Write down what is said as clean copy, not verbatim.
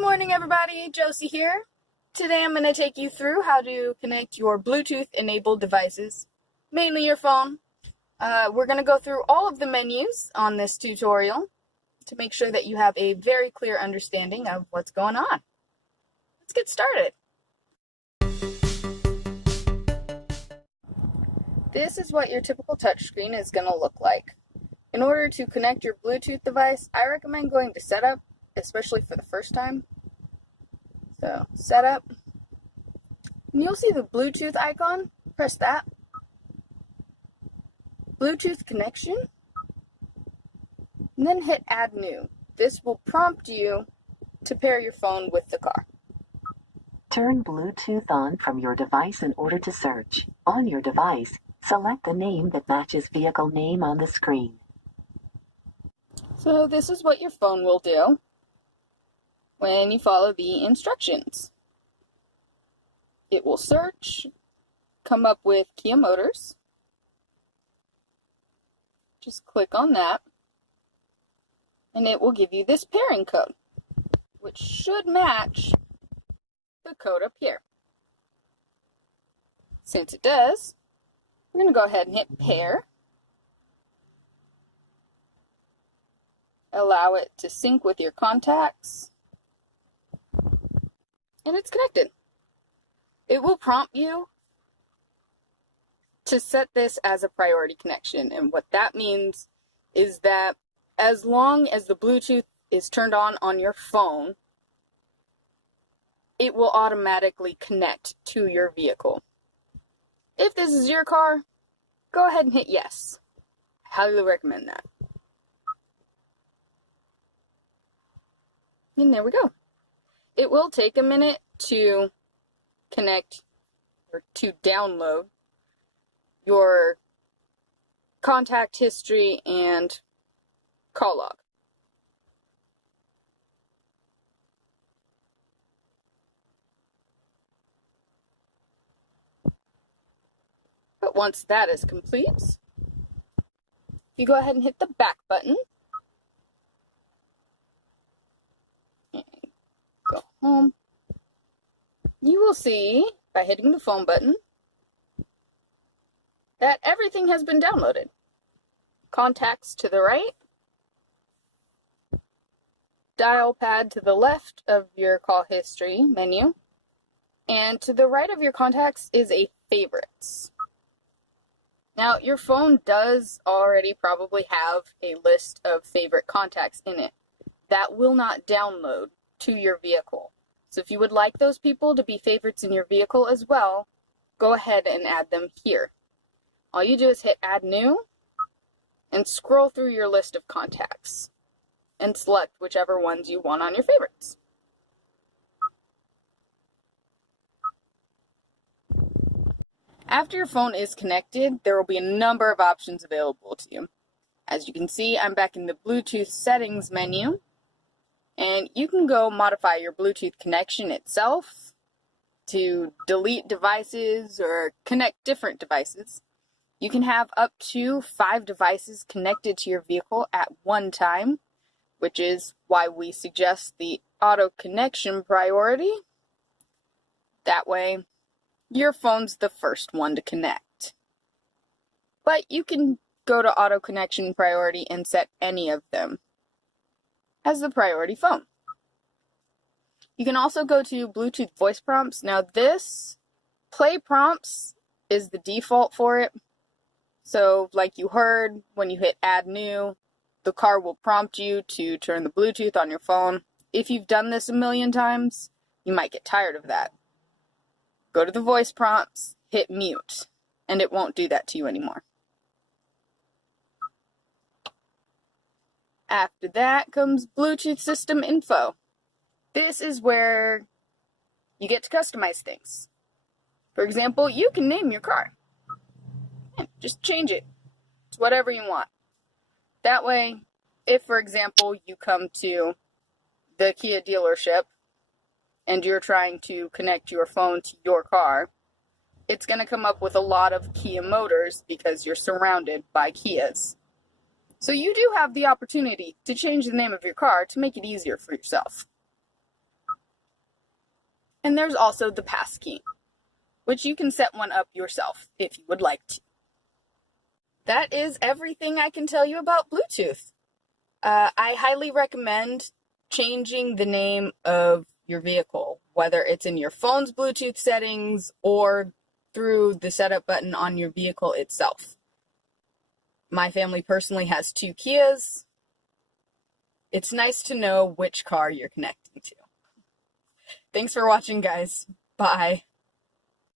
Good morning, everybody. Josie here. Today I'm going to take you through how to connect your Bluetooth-enabled devices, mainly your phone. We're going to go through all of the menus on this tutorial to make sure that you have a very clear understanding of what's going on. Let's get started. This is what your typical touchscreen is going to look like. In order to connect your Bluetooth device, I recommend going to Setup, especially for the first time. So, Setup, and you'll see the Bluetooth icon. Press that. Bluetooth connection, and then hit Add New. This will prompt you to pair your phone with the car. Turn Bluetooth on from your device in order to search. On your device, select the name that matches vehicle name on the screen. So this is what your phone will do when you follow the instructions. It will search, come up with Kia Motors. Just click on that, and it will give you this pairing code, which should match the code up here. Since it does, we're going to go ahead and hit pair. Allow it to sync with your contacts, and it's connected. It will prompt you to set this as a priority connection, and what that means is that as long as the Bluetooth is turned on your phone, it will automatically connect to your vehicle. If this is your car, go ahead and hit yes. I highly recommend that. And there we go. It will take a minute to connect or to download your contact history and call log. But once that is complete, you go ahead and hit the back button. And go home. You will see, by hitting the phone button, that everything has been downloaded. Contacts to the right, dial pad to the left of your call history menu, and to the right of your contacts is a favorites. Now, your phone does already probably have a list of favorite contacts in it. That will not download to your vehicle. So if you would like those people to be favorites in your vehicle as well, go ahead and add them here. All you do is hit Add New and scroll through your list of contacts and select whichever ones you want on your favorites. After your phone is connected, there will be a number of options available to you. As you can see, I'm back in the Bluetooth settings menu, and you can go modify your Bluetooth connection itself to delete devices or connect different devices. You can have up to 5 devices connected to your vehicle at one time, which is why we suggest the auto connection priority. That way, your phone's the first one to connect. But you can go to auto connection priority and set any of them as the priority phone. You can also go to Bluetooth voice prompts. Now this play prompts is the default for it. So like you heard, when you hit Add New, the car will prompt you to turn the Bluetooth on your phone. If you've done this a million times, you might get tired of that. Go to the voice prompts, hit mute, and it won't do that to you anymore. After that comes Bluetooth system info. This is where you get to customize things. For example, you can name your car. Just change it to whatever you want. That way, if, for example, you come to the Kia dealership and you're trying to connect your phone to your car, it's going to come up with a lot of Kia Motors because you're surrounded by Kias. So you do have the opportunity to change the name of your car to make it easier for yourself. And there's also the passkey, which you can set one up yourself if you would like to. That is everything I can tell you about Bluetooth. I highly recommend changing the name of your vehicle, whether it's in your phone's Bluetooth settings or through the setup button on your vehicle itself. My family personally has 2 Kias. It's nice to know which car you're connecting to. Thanks for watching, guys. Bye.